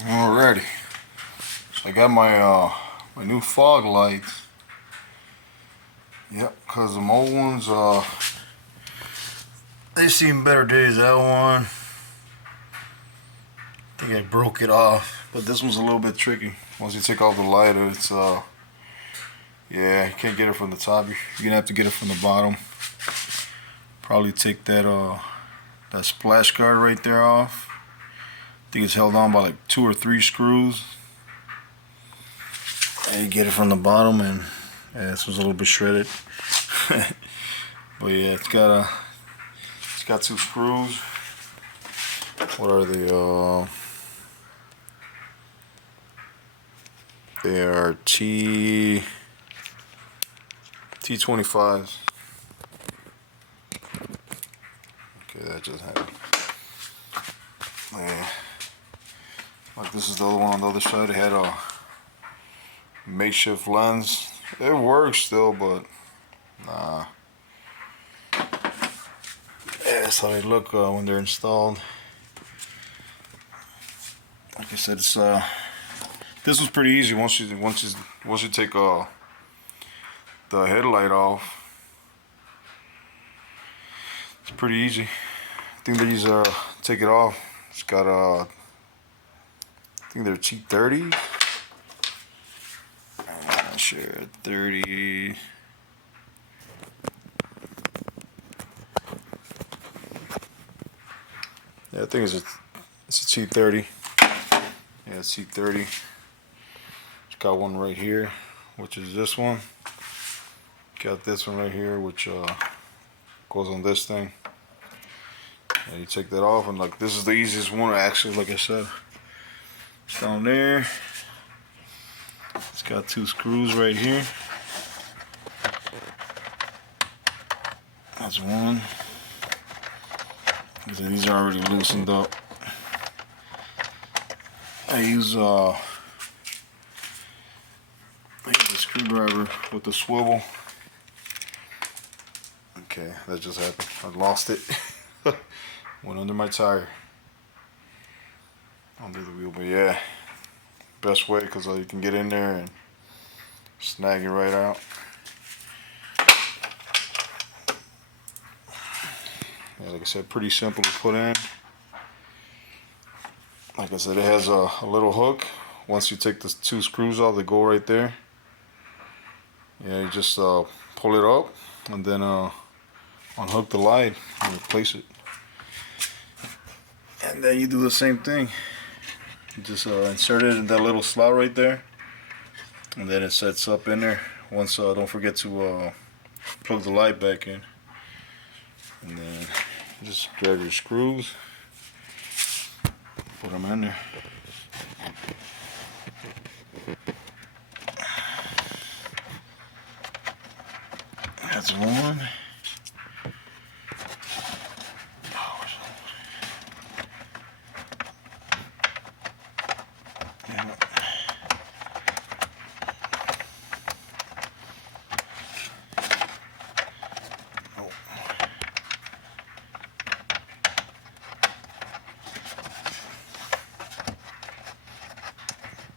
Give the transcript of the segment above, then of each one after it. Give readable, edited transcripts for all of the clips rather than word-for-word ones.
Alrighty, so I got my new fog lights. Yep, cause the old ones they seen better days. That one, I think I broke it off, but this one's a little bit tricky. Once you take off the light, it's yeah, you can't get it from the top. You're gonna have to get it from the bottom. Probably take that splash guard right there off. I think it's held on by like 2 or 3 screws. And you get it from the bottom, and yeah, this was a little bit shredded. But yeah, it's got 2 screws. What are they? They are T25s. Okay, that just happened. Yeah. Like this is the other one on the other side. It had a makeshift lens. It works still, but nah. Yeah, that's how they look when they're installed. Like I said, it's this was pretty easy once you take the headlight off. It's pretty easy. I think these take it off. It's got I think they're T30. I'm not sure. 30. Yeah, I think it's a T30. Yeah, it's T30. It's got one right here, which is this one. Got this one right here, which goes on this thing. And you take that off, and like this is the easiest one actually. Like I said, it's down there. It's got 2 screws right here. That's one. These are already loosened up. I use a screwdriver with the swivel. Okay, that just happened. I lost it. Went under my tire. Under the wheel, but yeah. Best way, because you can get in there and snag it right out. Yeah, like I said, pretty simple to put in. Like I said, it has a little hook. Once you take the 2 screws off, they go right there. Yeah, you just pull it up and then unhook the light and replace it. And then you do the same thing. You just insert it in that little slot right there, and then it sets up in there. Once don't forget to plug the light back in, and then just grab your screws, put them in there. That's one.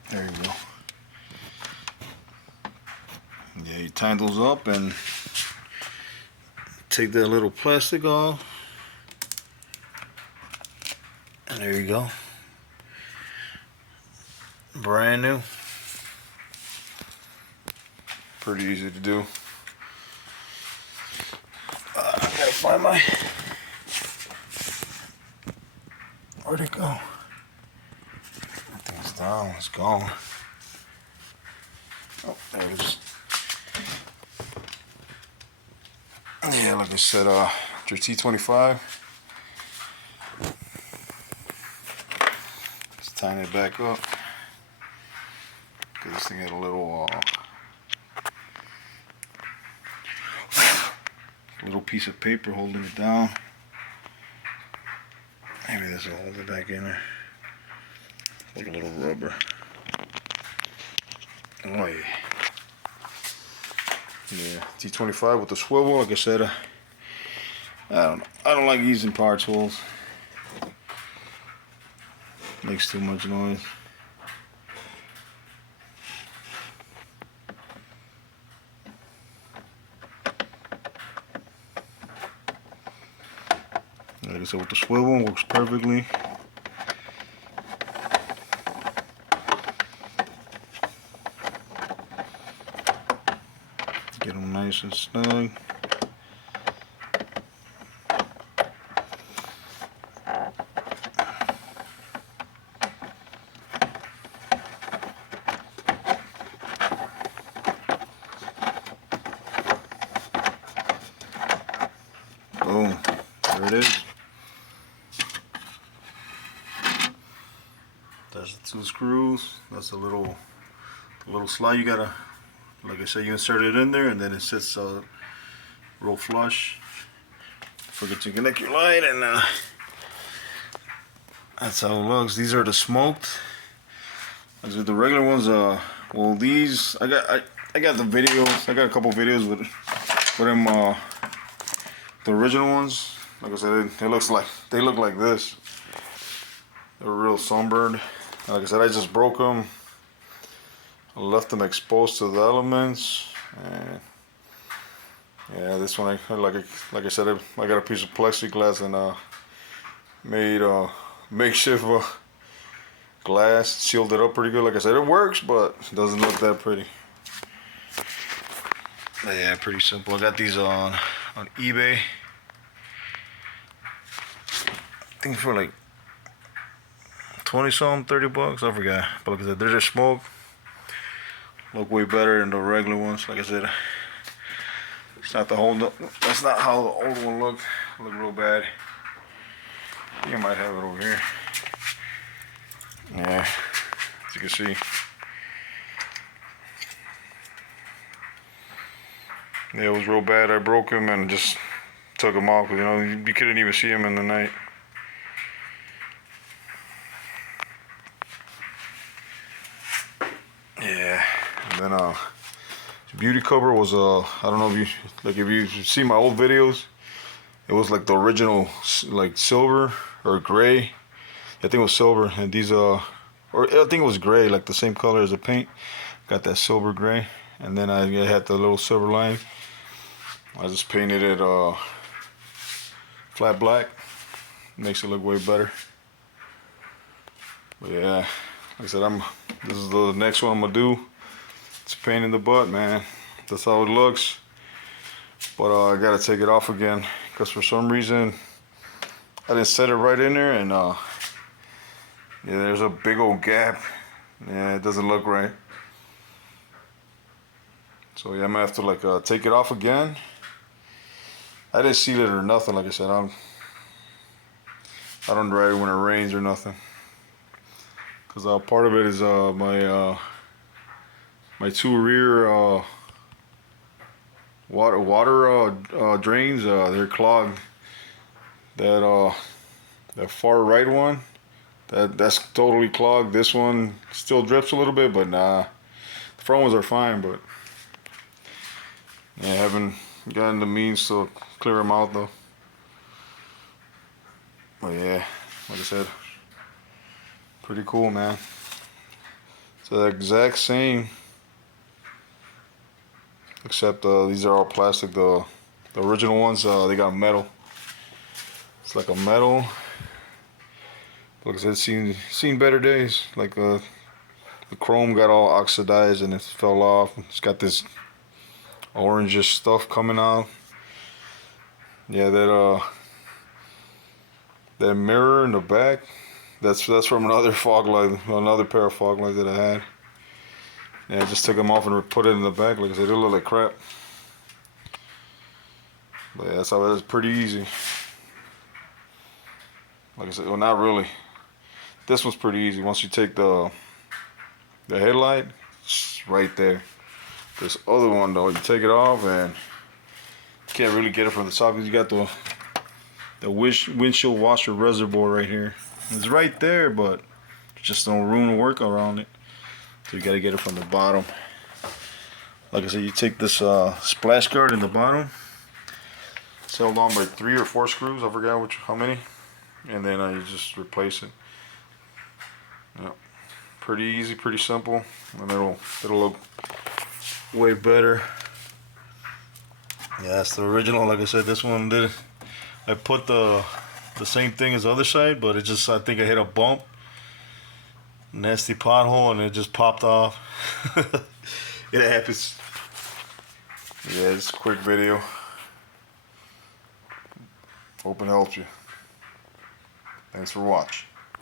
There you go. Yeah, you tighten those up and take that little plastic off. And there you go. Brand new. Pretty easy to do. I gotta find my... Where'd it go? Everything's down, it's gone. Oh, there it is. Yeah, like I said, your T25. Let's tighten it back up. Cause this thing had a little piece of paper holding it down. Maybe this will hold it back in there. With a little rubber. Oh yeah. Yeah, T25 with the swivel. Like I said, I don't know. I don't like using power tools. Makes too much noise. I said, with the swivel, works perfectly. Get them nice and snug. Boom, there it is. That's the 2 screws. That's the little slide you gotta, like I said, you insert it in there and then it sits real flush. Forget to connect your light, and that's how it looks. These are the smoked. These are the regular ones. Well, these I got the videos. I got a couple videos with them. The original ones. Like I said, they look like this. They're real sunburned. Like I said, I just broke them. I left them exposed to the elements, and yeah, this one like I said, I got a piece of plexiglass and made makeshift glass, sealed it up pretty good. Like I said, it works, but it doesn't look that pretty. But yeah, pretty simple. I got these on eBay. I think for like 20 something, 30 bucks, I forgot. But like I said, they're just smoke. Look way better than the regular ones. Like I said, it's not the whole. That's not how the old one looked. Look real bad. You might have it over here. Yeah, as you can see. Yeah, it was real bad. I broke them and just took them off. You know, you couldn't even see them in the night. Yeah, and then the beauty cover was I don't know if you see my old videos, it was like the original like silver or gray. I think it was silver, and these or I think it was gray, like the same color as the paint. Got that silver gray, and then I had the little silver line. I just painted it flat black. Makes it look way better. But yeah, like I said, this is the next one I'm gonna do. It's a pain in the butt, man. That's how it looks. But I gotta take it off again because for some reason I didn't set it right in there, and yeah, there's a big old gap. Yeah, it doesn't look right. So yeah, I'm gonna have to like take it off again. I didn't seal it or nothing. Like I said, I don't dry it when it rains or nothing. Cause part of it is my 2 rear water drains. They're clogged. That far right one, that's totally clogged. This one still drips a little bit, but nah. The front ones are fine, but yeah, I haven't gotten the means to clear them out though. But yeah, like I said, pretty cool, man. It's the exact same, except these are all plastic. The original ones, they got metal. It's like a metal. Like I said, it's seen better days. Like the chrome got all oxidized and it fell off. It's got this orangish stuff coming out. Yeah, that mirror in the back, that's from another fog light, another pair of fog lights that I had. Yeah, I just took them off and put it in the back. Like I said, it looked like crap. But yeah, that's how it is. Pretty easy. Like I said, well, not really. This one's pretty easy. Once you take the headlight, it's right there. This other one though, you take it off and you can't really get it from the top because you got the windshield washer reservoir right here. It's right there, but just no room to work around it. So you gotta get it from the bottom. Like I said, you take this splash guard in the bottom. It's held on by 3 or 4 screws. I forgot how many. And then you just replace it. Yep. Pretty easy, pretty simple, and it'll look way better. Yeah, that's the original. Like I said, this one did. I put the the same thing as the other side, but it just, I think I hit a bump, nasty pothole, and it just popped off. It happens. Yeah, it's a quick video. Hope it helps you. Thanks for watching.